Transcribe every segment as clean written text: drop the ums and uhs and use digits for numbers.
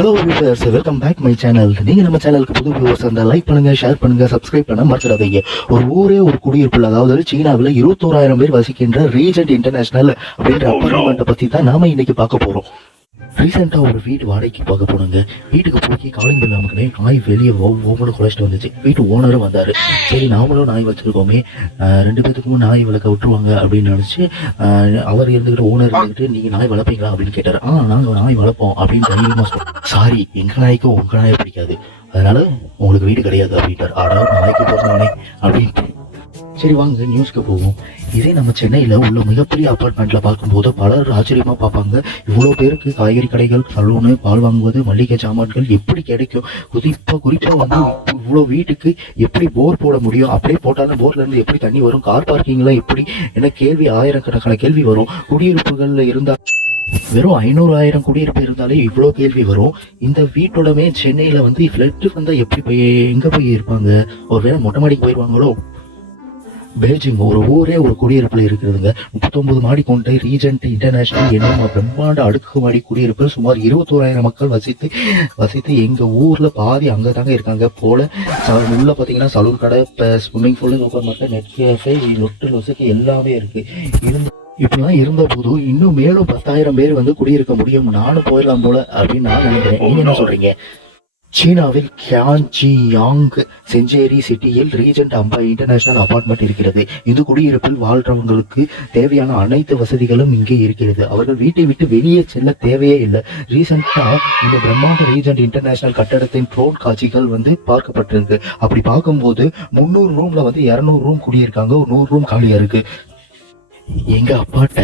Hello viewers, welcome back my channel. நீங்கள் நம்ம சேனலுக்கு புது வியூவர்ஸ் இருந்தால் லைக் பண்ணுங்கள், ஷேர் பண்ணுங்கள், சப்ஸ்கிரைப் பண்ண மறந்துடாதீங்க. ஒரு ஊரே ஒரு குடியிருப்பில், அதாவது சீனாவில் 21,000 பேர் வசிக்கின்ற ரீஜென்ட் இன்டர்நேஷனல் அப்படின்ற அப்பார்ட்மெண்ட்டை பற்றி தான் நாம் இன்னைக்கு பார்க்க போகிறோம். ரீசெண்டாக ஒரு வீடு வாடகைக்கு பார்க்க போனாங்க. வீட்டுக்கு போய் காலிங் பில் நமக்குனே நாய் வெளியே ஒவ்வொன்று குறைச்சிட்டு வந்துச்சு. வீட்டு ஓனரும் வந்தார். சரி, நாமளும் நாய் வச்சுருக்கோமே, 2 பேத்துக்கும் நாய் வளர்க்க விட்டுருவாங்க அப்படின்னு நினச்சி அவர் இருந்துக்கிட்டு ஓனர் இருந்துக்கிட்டு நீங்கள் நாய் வளர்ப்பீங்களா அப்படின்னு கேட்டார். நாங்கள் நாய் வளர்ப்போம் அப்படின்னு தைரியமாக சொன்னோம். சாரி, எங்கள் நாய்க்கும் உங்கள் நாயை பிடிக்காது, அதனால உங்களுக்கு வீடு கிடையாது அப்படின்ட்டார். நாய்க்கு பிறந்தவனே அப்படின்ட்டு. சரி வாங்க நியூஸ்க்கு போவோம். இதே நம்ம சென்னையில் உள்ள மிகப்பெரிய அப்பார்ட்மெண்ட்டில் பார்க்கும்போது பலர் ஆச்சரியமாக பார்ப்பாங்க. இவ்வளோ பேருக்கு காய்கறி கடைகள், சலூனு, பால் வாங்குவது, மளிகை சாமான்கள் எப்படி கிடைக்கும்? குறிப்பாக வந்து இவ்வளோ வீட்டுக்கு எப்படி போர் போட முடியும்? அப்படியே போட்டாலும் போர்லேருந்து எப்படி தண்ணி வரும்? கார் பார்க்கிங்லாம் எப்படி? என்ன கேள்வி, ஆயிரக்கணக்கான கேள்வி வரும். குடியிருப்புகளில் இருந்தால் வெறும் 500,000 குடியிருப்பு இருந்தாலே இவ்வளோ கேள்வி வரும். இந்த வீட்டோடமே சென்னையில் வந்து ஃப்ளட்டு வந்தால் எப்படி போய் எங்கே போய் இருப்பாங்க? ஒருவேளை மொட்டை மாடிக்கு போயிடுவாங்களோ? பெய்ஜிங் ஒரு ஊரே ஒரு குடியிருப்பில் இருக்கிறதுங்க. 39 மாடி கொண்ட ரீஜென்ட் இன்டர்நேஷனல் என்னும் பிரம்மாண்ட அடுக்குமாடி குடியிருப்பில் சுமார் 21,000 மக்கள் வசித்து எங்கள் ஊரில் பாதி அங்கே தாங்க இருக்காங்க போல. உள்ள பார்த்தீங்கன்னா சலூன் கடை, swimming pool, super market, net cafe, லொட்டு லொசுக்கு எல்லாமே இருக்குது. இப்படிலாம் இருந்த போது இன்னும் மேலும் 10,000 பேர் வந்து குடியிருக்க முடியும். நானும் போயிடலாம் போல அப்படின்னு நான் நினைக்கிறேன். நீங்க என்ன சொல்றீங்க? சீனாவில் கியான்ஜியாங் செஞ்சேரி சிட்டியில் ரீஜென்ட் இன்டர்நேஷனல் அபார்ட்மெண்ட் இருக்கிறது. இந்த குடியிருப்பில் வாழ்றவங்களுக்கு தேவையான அனைத்து வசதிகளும் இங்கே இருக்கிறது. அவர்கள் வீட்டை விட்டு வெளியே செல்ல தேவையே இல்லை. ரீசெண்டா இந்த பிரம்மாண்ட ரீஜென்ட் இன்டர்நேஷனல் கட்டடத்தின் ட்ரோன் காட்சிகள் வந்து பார்க்கப்பட்டிருக்கு. அப்படி பார்க்கும்போது 300 ரூம்ல வந்து 200 ரூம் குடியிருக்காங்க, 100 ரூம் காலியா இருக்கு. எங்க அப்பாட்ட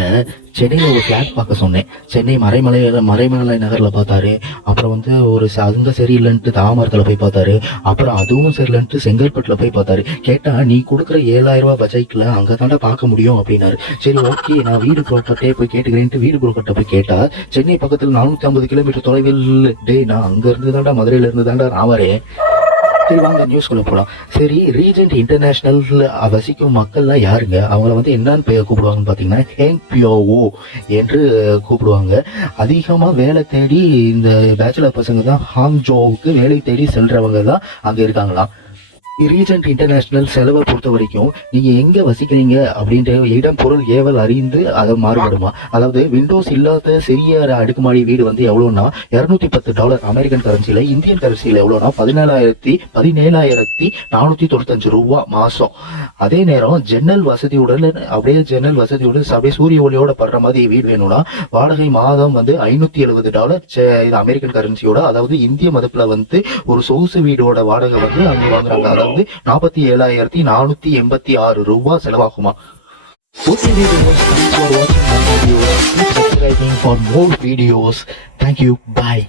சென்னையில் ஒரு ஃப்ளாட் பார்க்க சொன்னேன். சென்னை மறைமலை நகரில் பார்த்தாரு. அப்புறம் வந்து அங்க சரியில்லைன்ட்டு தாமரத்தில் போய் பார்த்தாரு. அப்புறம் அதுவும் சரியில்லைன்ட்டு செங்கல்பட்டில் போய் பார்த்தாரு. கேட்டால் நீ கொடுக்குற 7,000 ரூபா பட்ஜெட்டில் அங்கே தாண்டா பார்க்க முடியும் அப்படின்னாரு. சரி ஓகே, நான் வீடு புரோக்கர்ட்டே போய் கேட்டுக்கிறேன்ட்டு வீடு புரோக்கர்ட்ட போய் கேட்டால் சென்னை பக்கத்தில் 450 கிலோமீட்டர் தொலைவில். நான் அங்கே இருந்து தாண்டா, மதுரையில் இருந்து தாண்டா நான் வரேன். சரி வாங்க நியூஸ்குள்ள போகலாம். சரி, ரீஜென்ட் இன்டர்நேஷனல் வசிக்கும் மக்கள்லாம் யாருங்க? அவங்கள வந்து என்னன்னு கூப்பிடுவாங்கன்னு பார்த்தீங்கன்னா ஹேங் பியோவோ என்று கூப்பிடுவாங்க. அதிகமாக வேலை தேடி இந்த பேச்சுலர் பசங்க தான் ஹாங்ஜோவுக்கு வேலை தேடி செல்றவங்க தான் அங்கே இருக்காங்களாம். ரீஜென்ட் இன்டர்நேஷனல் செலவை பொறுத்த வரைக்கும் நீங்க எங்க வசிக்கிறீங்க அப்படின்ற இடம், பொருள், ஏவல் அறிந்து அதை மாறுபடுமா. அதாவது விண்டோஸ் இல்லாத சிறிய அடுக்குமாடி வீடு வந்து எவ்வளோன்னா $210 அமெரிக்கன் கரன்சியில, இந்தியன் கரன்சியில எவ்வளோனா 17,495 ரூபா மாசம். அதே நேரம் ஜன்னல் வசதியுடன் அப்படியே சூரிய ஒளியோட படுற மாதிரி வீடு வேணும்னா வாடகை மாதம் வந்து $570 அமெரிக்கன் கரன்சியோட, அதாவது இந்திய மதிப்புல வந்து ஒரு சொகுசு வீடோட வாடகை வந்து அங்க வாங்குறாங்க. அதாவது 47,486 ரூபா செலவாகுமா. For more videos, thank you, bye.